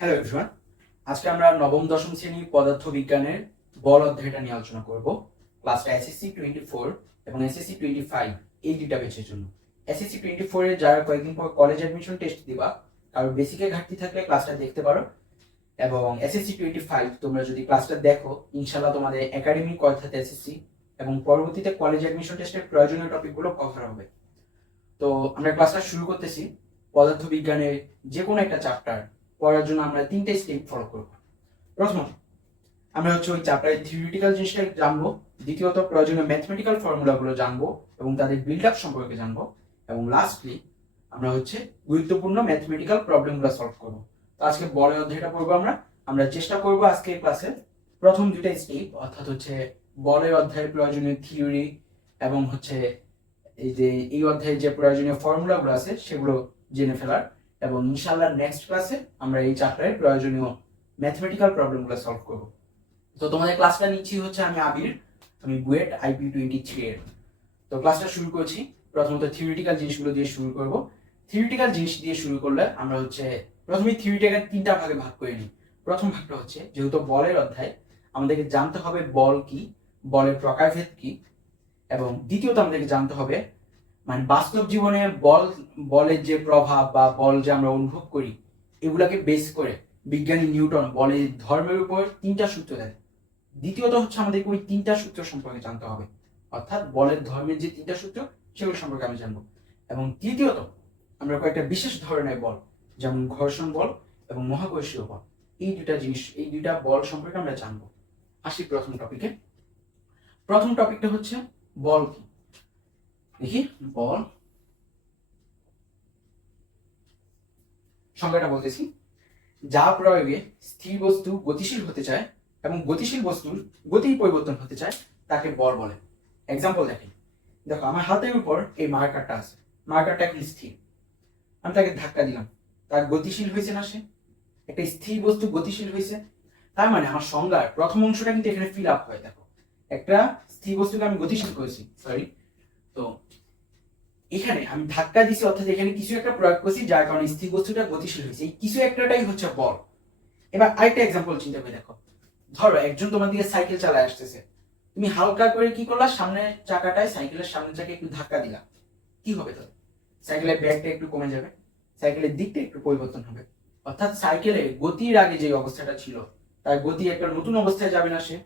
Hello everyone, আজকে আমরা নবম দশম শ্রেণী পদার্থ বিজ্ঞানের বল অধ্যায়টা নিয়ে আলোচনা করব। ক্লাসটা এসএসসি 24 এবং এসএসসি 25 এই দুইটা ব্যাচের জন্য। এসএসসি 24 এ যারা কয়েকদিন পর কলেজ অ্যাডমিশন টেস্ট দিবা, কারণ বেসিকে ঘাটতি থাকলে ক্লাসটা দেখতে পারো, এবং এসএসসি 25 তোমরা যদি ক্লাসটা দেখো ইনশাআল্লাহ তোমাদের একাডেমিক অর্থাৎ এসএসসি এবং পরবর্তীতে কলেজ অ্যাডমিশন টেস্টের প্রয়োজনীয় টপিকগুলো কভার হবে। তো আমরা ক্লাসটা শুরু করতেছি। পদার্থ বিজ্ঞানের যে কোনো একটা চ্যাপ্টার পড়ার জন্য আমরা তিনটে স্টেপ ফলো করব। প্রথমত আমরা ওই চ্যাপ্টারের থিওরিটিক্যাল জিনিসটা জানবো, দ্বিতীয়ত প্রয়োজনীয় ম্যাথমেটিক্যাল ফর্মুলাগুলো জানবো এবং তাদের বিল্ড আপ সম্পর্কে জানবো, এবং লাস্টলি আমরা গুরুত্বপূর্ণ ম্যাথমেটিক্যাল প্রবলেমগুলো সলভ করবো। তো আজকে বড় অধ্যায়টা পড়বো আমরা চেষ্টা করবো আজকে ক্লাসে প্রথম দুইটা স্টেপ অর্থাৎ বলের অধ্যায়ের প্রয়োজনীয় থিওরি এবং এই অধ্যায়ে যে প্রয়োজনীয় ফর্মুলাগুলো আছে সেগুলো জেনে ফেলার, এবং ইনশাআল্লাহ নেক্সট ক্লাসে আমরা এই চ্যাপ্টারের প্রয়োজনীয় ম্যাথমেটিক্যাল প্রবলেমগুলো সলভ করব। তো তোমাদের ক্লাসটা নিচ্ছি আমি আবির, আমি বুয়েট আইপি 23 এর। তো ক্লাসটা শুরু করছি। প্রথমত থিওরিটিক্যাল জিনিসগুলো দিয়ে শুরু করব। থিওরিটিক্যাল জিনিস দিয়ে শুরু করলে আমরা প্রথমে থিওরিটাকে তিনটা ভাগে ভাগ করে নিই। প্রথম ভাগটা যেহেতু বলের অধ্যায়, আমাদেরকে জানতে হবে বল কি, বলের প্রকারভেদ কি, এবং দ্বিতীয়ত আমাদেরকে জানতে হবে বাস্তব জীবনে বলের যে প্রভাব বা বল যে আমরা অনুভব করি এগুলাকে বেস করে বিজ্ঞানী নিউটন বলের ধর্মের উপর তিনটা সূত্র দেয়। দ্বিতীয়ত আমাদেরকে ওই তিনটা সূত্র সম্পর্কে জানতে হবে, অর্থাৎ বলের ধর্মের যে তিনটা সূত্র সেগুলো সম্পর্কে আমি জানবো। এবং তৃতীয়ত আমরা কয়েকটা বিশেষ ধরনের বল যেমন ঘর্ষণ বল এবং মহাকর্ষীয় বল, এই দুইটা বল সম্পর্কে আমরা জানবো। আসি প্রথম টপিকে। প্রথম টপিকটা বল কি। দেখি বল সংজ্ঞাটা বলতেছি। যা প্রয়োগে স্থির বস্তু গতিশীল হতে চায় এবং গতিশীল বস্তুর গতি পরিবর্তন হতে চায় তাকে বল বলে। এক্সাম্পল দেখো আমার হাতের উপর এই মার্কারটা আছে, মার্কারটা এখন স্থির, আমি তাকে ধাক্কা দিলাম, তার গতিশীল হয়েছে না? সে একটা স্থির বস্তু গতিশীল হয়েছে। তার মানে আমার সংজ্ঞার প্রথম অংশটা কিন্তু এখানে ফিল আপ হয়। দেখো একটা স্থির বস্তুকে আমি গতিশীল করেছি, তো এখানে আমি ধাক্কা দিছি, অর্থাৎ এখানে কিছু একটা প্রয়োগ করছি যার কারণে স্থির বস্তুটা গতিশীল হয়েছে। এই কিছু একটাটাই বল। এবার আরেকটা এক্সাম্পল চিন্তা করে দেখো। ধরো একজন তোমার দিকে সাইকেল চালায় আসতেছে, তুমি হালকা করে কি করলা, সামনের চাকাটায় সাইকেলের সামনের চাকায় একটু ধাক্কা দিলা, কি হবে? তাহলে সাইকেলের ব্যাগটা একটু কমে যাবে, সাইকেলের দিকটা একটু পরিবর্তন হবে, অর্থাৎ সাইকেলে গতির আগে যে অবস্থাটা ছিল তার গতি একটা নতুন অবস্থায় যাবে না, সে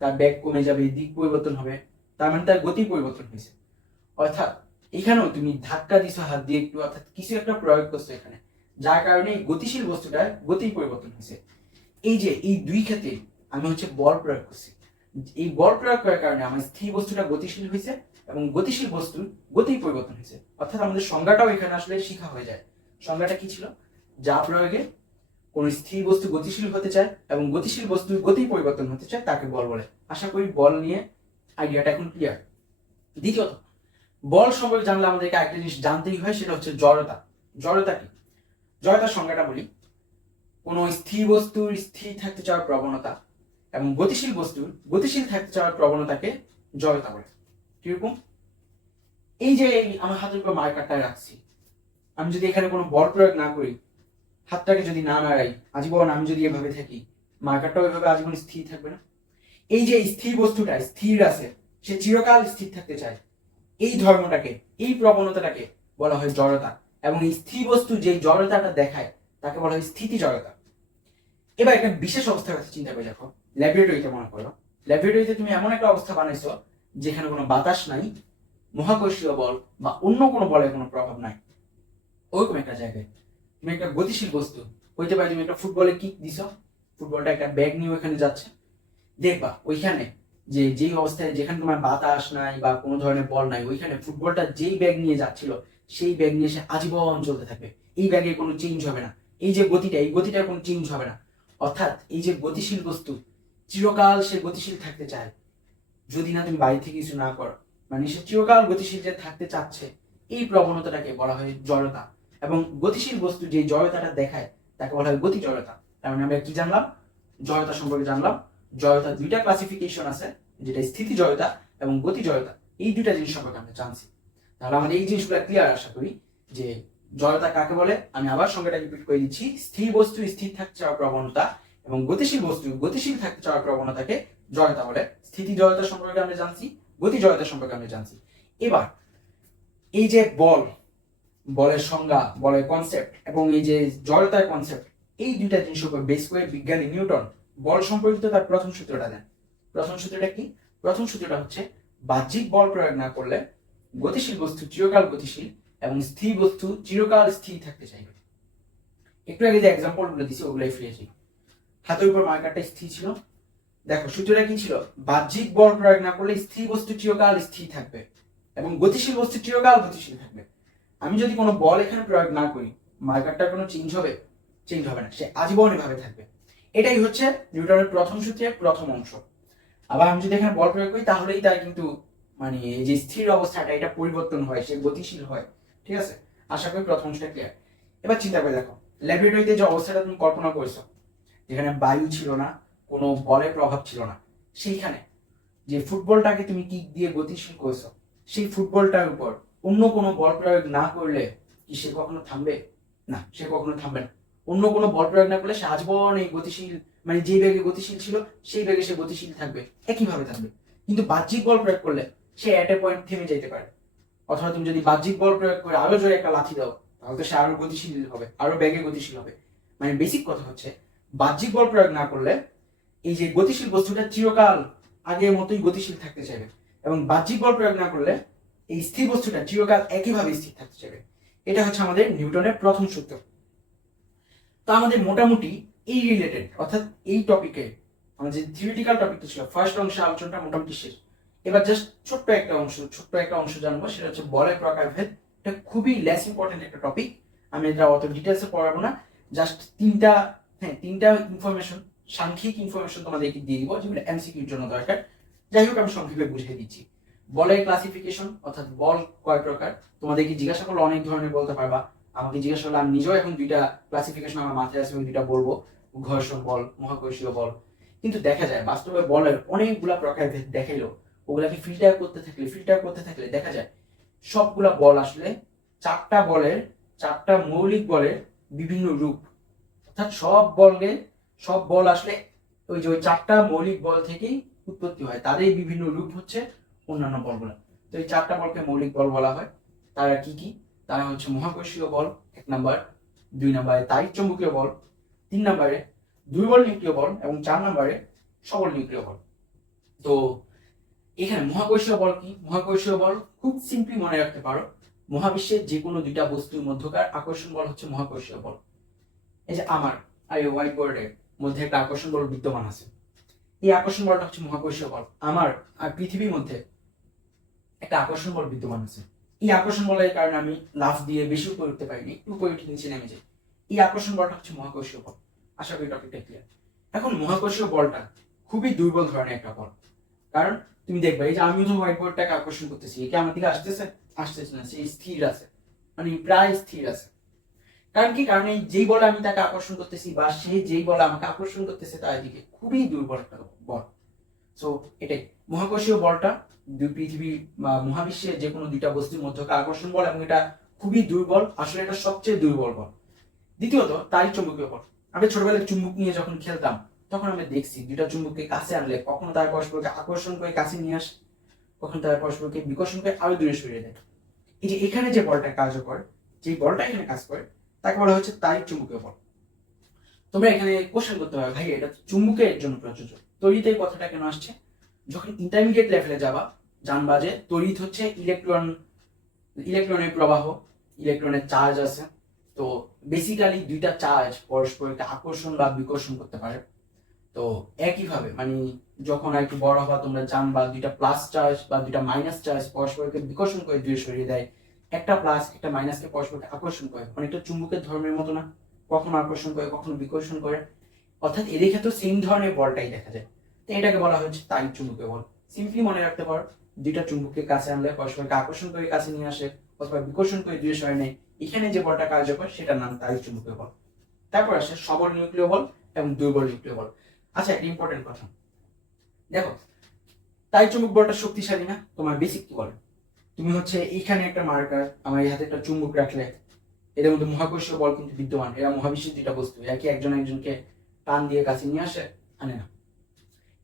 তার ব্যাগ কমে যাবে, দিক পরিবর্তন হবে, তার মানে তার গতি পরিবর্তন হয়েছে। অর্থাৎ এখানেও তুমি ধাক্কা দিছো হাত দিয়ে একটু, অর্থাৎ কিছু একটা প্রয়োগ করছো এখানে, যার কারণে এই গতিশীল বস্তুটার গতি পরিবর্তন হয়েছে। এই দুই ক্ষেত্রে আমি বল প্রয়োগ করছি। এই বল প্রয়োগ করার কারণে আমার স্থির বস্তুটা গতিশীল হয়েছে এবং গতিশীল বস্তুর গতি পরিবর্তন হয়েছে। অর্থাৎ আমাদের সংজ্ঞাটাও এখানে আসলে শিখা হয়ে যায়। সংজ্ঞাটা কি ছিল? যা প্রয়োগে কোন স্থির বস্তু গতিশীল হতে চায় এবং গতিশীল বস্তুর গতি পরিবর্তন হতে চায় তাকে বল বলে। আশা করি বল নিয়ে আইডিয়াটা এখন ক্লিয়ার। দ্বিতীয়ত বল সম্পর্কে জানলে আমাদেরকে একটা জিনিস জানতেই হয়, সেটা জড়তা। জড়তা কি? জড়তার সংজ্ঞাটা বলি। কোন স্থির বস্তুর স্থির থাকতে চাওয়ার প্রবণতা এবং গতিশীল বস্তুর গতিশীল থাকতে চাওয়ার প্রবণতাকে জড়তা বলে। কিরকম? এই যে আমার হাতের উপর মার্কারটা রাখছি, আমি যদি এখানে কোনো বল প্রয়োগ না করি, হাতটাকে যদি না নাড়াই, আজীবন আমি যদি এভাবে থাকি, মার্কারটাও এভাবে আজীবন স্থির থাকবে না। এই যে স্থির বস্তুটা স্থির আছে, সে চিরকাল স্থির থাকতে চায়, এই ধর্মটাকে, এই প্রবণতাটাকে বলা হয় জড়তা। এবং এই স্থির বস্তু যে জড়তাটা দেখায় তাকে বলা হয় স্থিতি জড়তা। এবার একটা বিশেষ অবস্থার কথা চিন্তা করে দেখো। ল্যাবরেটরিতে মনে করো, ল্যাবরেটরিতে তুমি এমন একটা অবস্থা বানাইছো যেখানে কোনো বাতাস নাই, মহাকর্ষীয় বল বা অন্য কোনো বলের কোনো প্রভাব নাই। ওইরকম একটা জায়গায় তুমি একটা গতিশীল বস্তু, হইতে পারে তুমি একটা ফুটবলে কিক দিছো, ফুটবলটা একটা ব্যাগ নিয়ে ওইখানে যাচ্ছে, দেখবা ওইখানে যেই অবস্থায় যেখানে তোমার বাতাস নাই বা কোনো ধরনের বল নাই, ওইখানে ফুটবলটা যেই ব্যাগ নিয়ে যাচ্ছিল সেই ব্যাগ নিয়ে সে আজীবন চলতে থাকবে। এই ব্যাগে কোনো চেঞ্জ হবে না, এই যে গতিটা, এই গতিটার কোনো চেঞ্জ হবে না। অর্থাৎ এই যে গতিশীল বস্তু চিরকাল সে গতিশীল থাকতে চায়, যদি না তুমি বাইরে থেকে কিছু না করো, সে চিরকাল গতিশীল যে থাকতে চাচ্ছে, এই প্রবণতাটাকে বলা হয় জড়তা। এবং গতিশীল বস্তু যে জড়তাটা দেখায় তাকে বলা হয় গতি জড়তা। তার মানে আমরা কি জানলাম? জড়তা সম্পর্কে জানলাম। জড়তা দুইটা ক্লাসিফিকেশন আছে, যেটা স্থিতি জড়তা এবং গতি জড়তা। এই দুইটা জিনিস সম্পর্কে আমরা জানছি। তাহলে আমাদের এই জিনিসগুলো ক্লিয়ার। আশা করি যে জড়তা কাকে বলে আমি আবার সংজ্ঞাটা রিপিট করে দিচ্ছি, স্থির বস্তু স্থির থাকতে চাওয়ার প্রবণতা এবং গতিশীল বস্তু গতিশীল থাকতে চাওয়ার প্রবণতাকে জড়তা বলে। স্থিতি জড়তা সম্পর্কে আমরা জানছি, গতি জড়তা সম্পর্কে আমরা জানছি। এবার এই যে বলের সংজ্ঞা, বলের কনসেপ্ট এবং এই যে জড়তার কনসেপ্ট, এই দুইটা জিনিসের উপর বেস করে বিজ্ঞানী নিউটন বল সম্পর্কিত তার প্রথম সূত্রটা দেন। প্রথম সূত্রটা কি? প্রথম সূত্রটা হচ্ছে বাহ্যিক বল প্রয়োগ না করলে গতিশীল বস্তু চিরকাল গতিশীল এবং স্থির বস্তু চিরকাল স্থির থাকতে চাইবে। একটু আগে যে এক্সাম্পল গুলো দিছি ওগুলাই ফিরে আসি। হাতের উপর মার্কারটা স্থির ছিল, দেখো সূত্রটা কি ছিল? বাহ্যিক বল প্রয়োগ না করলে স্থির বস্তু চিরকাল স্থির থাকবে এবং গতিশীল বস্তু চিরকাল গতিশীল থাকবে। আমি যদি কোনো বল এখানে প্রয়োগ না করি, মার্কারটা কোনো চেঞ্জ হবে? চেঞ্জ হবে না, সে আজীবন এভাবে থাকবে। এটাই হচ্ছে নিউটনের প্রথম সূত্রের প্রথম অংশ। আবার আমি যদি এখানে বল প্রয়োগ করি তাহলেই তার কিন্তু মানে এই যে স্থির অবস্থাটা এটা পরিবর্তন হয়, সে গতিশীল হয়। ঠিক আছে, আশা করি প্রথম অংশটা ক্লিয়ার। এবার চিন্তা করে দেখো, ল্যাবরেটরিতে যে অবস্থাটা তুমি কল্পনা করেছো, যেখানে বায়ু ছিল না, কোনো বলের প্রভাব ছিল না, সেইখানে যে ফুটবলটাকে তুমি কিক দিয়ে গতিশীল করেছো, সেই ফুটবলটার উপর অন্য কোনো বল প্রয়োগ না করলে কি সে কখনো থামবে? না, সে কখনো থামবে না। অন্য কোনো বল প্রয়োগ না করলে সে আজীবন এই গতিশীল মানে যে বেগে গতিশীল ছিল সেই বেগে সে গতিশীল থাকবে, একইভাবে থাকবে। কিন্তু বাহ্যিক বল প্রয়োগ করলে সে এট এ পয়েন্ট থেমে যেতে পারে। অথবা তুমি যদি বাহ্যিক বল প্রয়োগ করে আরো জোরে একটা লাথি দাও, তাহলে তো সে আরো গতিশীল হবে, আরো বেগে গতিশীল হবে। মানে বেসিক কথা হচ্ছে বাহ্যিক বল প্রয়োগ না করলে এই যে গতিশীল বস্তুটা চিরকাল আগের মতোই গতিশীল থাকতে চাইবে এবং বাহ্যিক বল প্রয়োগ না করলে এই স্থির বস্তুটা চিরকাল একইভাবে স্থির থাকতে চাইবে। এটা হচ্ছে আমাদের নিউটনের প্রথম সূত্র। তো আমাদের মোটামুটি এই রিলেটেড অর্থাৎ এই টপিকে আমাদের যে থিওরিটিক্যাল টপিকটা ছিল ফার্স্ট অংশের আলোচনাটা মোটামুটি শেষ। এবার জাস্ট ছোট্ট একটা অংশ জানবো, সেটা হচ্ছে বলের প্রকারভেদ। এটা খুবই লেস ইম্পর্টেন্ট একটা টপিক, আমি এটা অত ডিটেলসে পড়াবো না। জাস্ট তিনটা ইনফরমেশন, সাংখ্যিক ইনফরমেশন তোমাদেরকে দিয়ে দিব যেগুলো এমসিকিউর জন্য দরকার। যাই হোক, আমি সংক্ষেপে বুঝিয়ে দিচ্ছি। বলের ক্লাসিফিকেশন অর্থাৎ বল কয় প্রকার, তোমাদেরকে জিজ্ঞাসা করলে অনেক ধরনের বলতে পারবা। আমাকে জিজ্ঞাসা করলে আমি নিজেও এখন দুইটা ক্লাসিফিকেশন আমার মাথায় আছে, দুইটা বলবো, ঘর্ষণ বল, মহাকর্ষীয় বল। কিন্তু দেখা যায় বাস্তবে বলের অনেকগুলা প্রকারভেদ দেখাইলো, ওগুলাকে ফিল্টার করতে থাকলে দেখা যায় সবগুলা বল আসলে চারটা মৌলিক বলের বিভিন্ন রূপ। অর্থাৎ সব বল আসলে ওই যে ওই চারটা মৌলিক বল থেকেই উৎপত্তি হয়, তাদের বিভিন্ন রূপ হচ্ছে অন্যান্য বলগুলো। তো এই চারটা বলকে মৌলিক বল বলা হয়। তারা কি কি? তারা হচ্ছে মহাকর্ষীয় বল 1 নাম্বার, 2 নম্বরে তাড়িৎ চৌম্বকীয় বল, 3 নম্বরে দুর্বল নিউক্লিয় বল এবং 4 নম্বরে সবল নিউক্লিয় বল। তো এখানে মহাকর্ষীয় বল কি? মহাকর্ষীয় বল খুব সিম্পলি মনে রাখতে পারো, মহাবিশ্বের যে কোনো দুইটা বস্তুর মধ্যকার আকর্ষণ বল হচ্ছে মহাকর্ষীয় বল। এই যে আমার আর হোয়াইট বোর্ডের মধ্যে একটা আকর্ষণ বল বিদ্যমান আছে, এই আকর্ষণ বলটা হচ্ছে মহাকর্ষীয় বল। আমার আর পৃথিবীর মধ্যে একটা আকর্ষণ বল বিদ্যমান আছে, এই আকর্ষণ বলের কারণে আমি লাফ দিয়ে বেশি উপরে উঠতে পারিনি, একটু উপরে উঠে নিচে নেমে যাই। এই আকর্ষণ বলটা হচ্ছে মহাকর্ষীয় বল। আশা করি টপিকটা ক্লিয়ার। এখন মহাকর্ষীয় বলটা খুবই দুর্বল ধরনের একটা বল, কারণ তুমি দেখবে এই যে আমি তো হোয়াইট বোর্ডটাকে আকর্ষণ করতেছি, একে আমার দিকে আসতেছে না, সে স্থির আছে, মানে প্রায় স্থির আছে। কারণ কি? কারণ এই যেই বলে আমি তাকে আকর্ষণ করতেছি বা সে যেই বলে আমাকে আকর্ষণ করতেছে তার দিকে, খুবই দুর্বল একটা বল। সো এটাই মহাকর্ষীয় বলটা পৃথিবী বা মহাবিশ্বের যে কোনো দুইটা বস্তুর মধ্যকার আকর্ষণ বল, এবং এটা খুবই দুর্বল, আসলে এটা সবচেয়ে দুর্বল বল। দ্বিতীয়ত তাড়িৎ চুম্বকীয় বল। আমরা ছোটবেলায় চুম্বক নিয়ে যখন খেলতাম তখন আমরা দেখছি দুইটা চুম্বককে কাছে আনলে কখনো তারা পরস্পরকে আকর্ষণ করে কাছে নিয়ে আসে, কখনো তারা পরস্পরকে বিকর্ষণ করে আরো দূরে সরিয়ে দেয়। এই যে এখানে যে বলটা কার্যকর, যে বলটা এখানে কাজ করে, তাকে বলা হচ্ছে তাড়িৎ চুম্বকীয় বল। তোমরা এখানে কোশ্চেন করতে পারো, ভাই এটা চুম্বকের জন্য প্রযোজ্য, তড়িৎ এই কথাটা কেন আসছে? যখন ইন্টারমিডিয়েট লেভেলে জানবা যে তড়িৎ হচ্ছে ইলেকট্রনের প্রবাহ, ইলেকট্রনের চার্জ আছে। তো বেসিক্যালি দুইটা চার্জ পরস্পরকে আকর্ষণ বা বিকর্ষণ করতে পারে। তো একইভাবে মানে যখন একটু বড় হবা তোমরা জানবা দুইটা প্লাস চার্জ বা দুইটা মাইনাস চার্জ পরস্পরকে বিকর্ষণ করে দূরে সরিয়ে দেয়। একটা প্লাস একটা মাইনাসকে পরস্পরকে আকর্ষণ করে, অনেকটা চুম্বকের ধর্মের মতো না, কখনো আকর্ষণ করে কখনো বিকর্ষণ করে। অর্থাৎ এদের ক্ষেত্রে সেম ধরনের বলটাই দেখা যায়। তো এটাকে বলা হচ্ছে তাড়িৎ চুম্বকীয় বল। সিম্পলি মনে রাখতে পারো, দুইটা চুম্বককে কাছে আনলে পরস্পরকে আকর্ষণ করে কাছে নিয়ে আসে অথবা বিকর্ষণ করে দূরে সরিয়ে নেয়, এখানে যে বলটা কার্যকর সেটার নাম তাড়িৎ চুম্বকীয় বল। তারপর আসে সবল নিউক্লিয় বল এবং দুর্বল নিউক্লিয় বল। আচ্ছা, একটা ইম্পর্টেন্ট কথা দেখো, তাড়িৎ চুম্বক বলটা শক্তিশালী না? তোমার বেসিক কি বলে? তুমি হচ্ছে এইখানে একটা মার্কার, আমার এই হাতে একটা চুম্বক রাখলে, এদের মধ্যে মহাকর্ষীয় বল কিন্তু বিদ্যমান। এরা মহাবিশ্বের দুইটা বস্তু, এরা কি একজন একজনকে টান দিয়ে কাছে নিয়ে আসে? আনে না।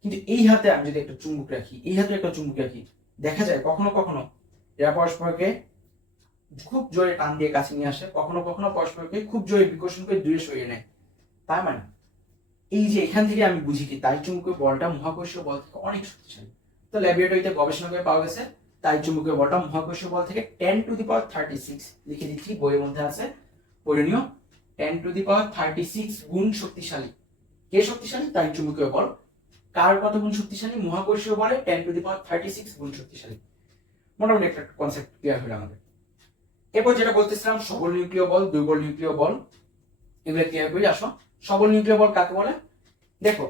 কিন্তু এই হাতে আমি যদি একটা চুম্বক রাখি, এই হাতে একটা চুম্বক রাখি, দেখা যায় কখনো কখনো এরা পরস্পরকে খুব জোরে টান দিয়ে কাছে নিয়ে আসে, কখনো কখনো পরস্পরকে খুব জোরে বিকর্ষণ করে দূরে সরিয়ে নেয়। তার মানে এই যে এখান থেকে আমি বুঝি কি তাই চুম্বকীয় বলটা মহাকর্ষীয় বল থেকে অনেক শক্তিশালী। তো ল্যাবরেটরিতে গবেষণা করে পাওয়া গেছে তাই চুম্বকীয় বলটা মহাকর্ষীয় বল থেকে 10⁻36 লিখে দিচ্ছি, বইয়ের মধ্যে আছে পড়নীয়, 10⁻36 গুণ শক্তিশালী। কে শক্তিশালী? তাই চুম্বকীয় বল। কার কত গুণ শক্তিশালী? মহাকর্ষীয় বলে 10⁻36 গুণ শক্তিশালী। মোটামুটি একটা কনসেপ্ট ক্লিয়ার হলো আমাদের। এরপর যেটা বলতেছিলাম সবল নিউক্লিয় বল, দুর্বল নিউক্লিয় বল, এগুলো ক্লিয়ার করি। আসো, সবল নিউক্লিয় বল কাকে বলে? দেখো,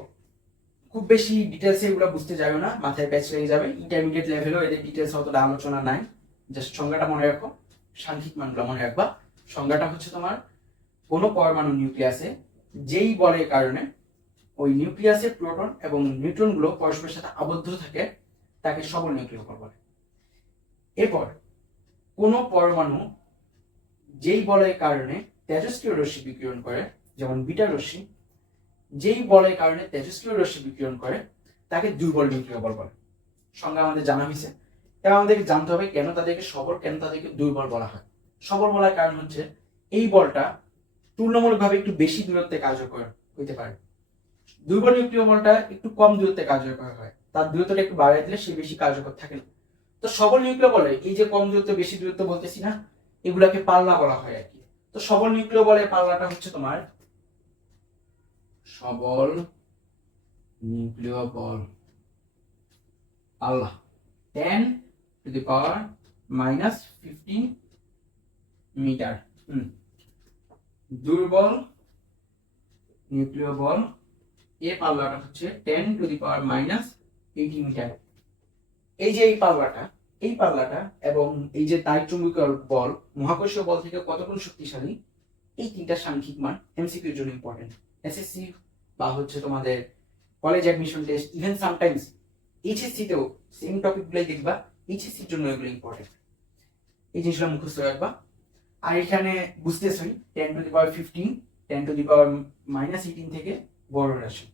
খুব বেশি ডিটেলসে এগুলো বুঝতে যাবে না, মাথায় প্যাচ লেগে যাবে। ইন্টারমিডিয়েট লেভেলেও এদের ডিটেলস অতটা আলোচনা নাই, জাস্ট সংজ্ঞাটা মনে রাখো, সাংখ্যিক মানগুলো মনে রাখবা। সংজ্ঞাটা হচ্ছে তোমার কোনো পরমাণু নিউক্লিয়াসে যেই বলের কারণে ওই নিউক্লিয়াসের প্রোটন এবং নিউট্রন গুলো পরস্পরের সাথে আবদ্ধ থাকে তাকে সবল নিউক্লিয় বল বলে। এরপর কোন পরমাণু যেই বলের কারণে তেজস্ক্রিয় রশ্মি বিকিরণ করে, যেমন বিটা রশ্মি, যেই বলের কারণে তেজস্ক্রিয় রশ্মি বিকিরণ করে তাকে দুর্বল নিউক্লিয় বল বলে। সংজ্ঞা আমাদের জানা হয়েছে। এবং আমাদেরকে জানতে হবে কেন তাদেরকে সবল, কেন তাদেরকে দুর্বল বলা হয়। সবল বলার কারণ হচ্ছে এই বলটা তুলনামূলকভাবে একটু বেশি দূরত্বে কার্যকর হইতে পারে। দুর্বল নিউক্লিয় বলটা একটু কম দূরত্বে কার্যকর হয়, তার দূরত্বটা একটু বাড়িয়ে দিলে সে বেশি কার্যকর থাকে না। তো সবল নিউক্লিয় বলে এই যে কম দূরত্ব বেশি দূরত্ব বলতেছি না, এগুলাকে পাল্লা বলা হয় আর কি। তো সবল নিউক্লিয় বলের পাল্লাটা হচ্ছে তোমার সবল নিউক্লিয় বল পাল্লা 10⁻⁻15 মিটার। দুর্বল নিউক্লিয় বল এর পাল্লাটা হচ্ছে 10⁻⁻18 মিটার। এই যে এই পাল্লাটা এবং এই যে তাই চুম্বকীয় বল মহাকর্ষীয় বল থেকে কত গুণ শক্তিশালী, এই তিনটা সাংখ্যিক মান এমসিকিউর জন্য ইম্পর্টেন্ট। এসএসসি বা হচ্ছে তোমাদের college admission test, even sometimes HSC তেও সেম টপিকগুলোই দেখবা, এইচএসসির জন্য এগুলো ইম্পর্টেন্ট। এই জিনিসটা মুখস্থ রাখবা। আর এখানে বুঝতেছই 10⁻15 10⁻−18 থেকে বড় রাশি,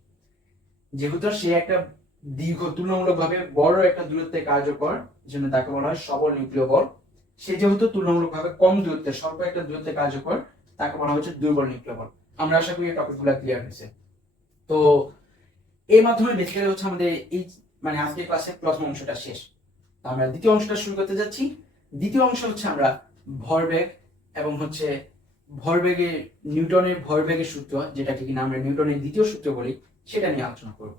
যেহেতু সে একটা দীর্ঘ তুলনামূলকভাবে বড় একটা দূরত্বে কার্যকর, জন্য তাকে বলা হয় সবল নিউক্লিয় বল। সে যেহেতু তুলনামূলকভাবে কম দূরত্বে, স্বল্প একটা দূরত্বে কার্যকর, তাকে বলা হচ্ছে দুর্বল নিউক্লিয় বল। আমরা আশা করি এই টপিকগুলো ক্লিয়ার হয়েছে। তো এর মাধ্যমে বেসিক্যালি হচ্ছে আমাদের এই মানে আজকের ক্লাসের প্রথম অংশটা শেষ। তো আমরা দ্বিতীয় অংশটা শুরু করতে যাচ্ছি। দ্বিতীয় অংশ হচ্ছে আমরা ভরবেগ এবং হচ্ছে নিউটনের ভরবেগের সূত্র, যেটাকে কিনা আমরা নিউটনের দ্বিতীয় সূত্র বলি, সেটা নিয়ে আলোচনা করব।